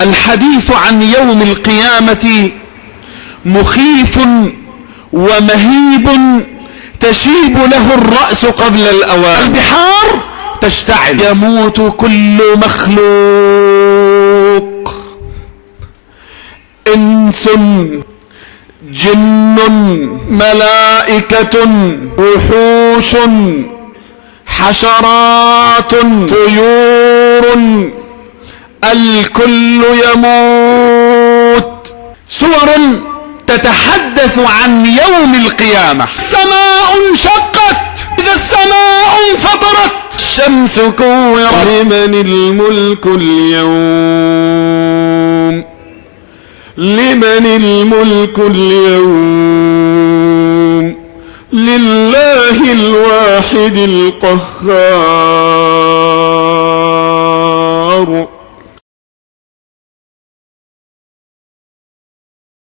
الحديث عن يوم القيامة مخيف ومهيب تشيب له الرأس قبل الأوان. البحار تشتعل، يموت كل مخلوق، إنس جن ملائكة وحوش حشرات طيور، الكل يموت. سور تتحدث عن يوم القيامة. السماء انشقت، إذا السماء انفطرت، الشمس كورت. لمن الملك اليوم، لمن الملك اليوم، لله الواحد القهار.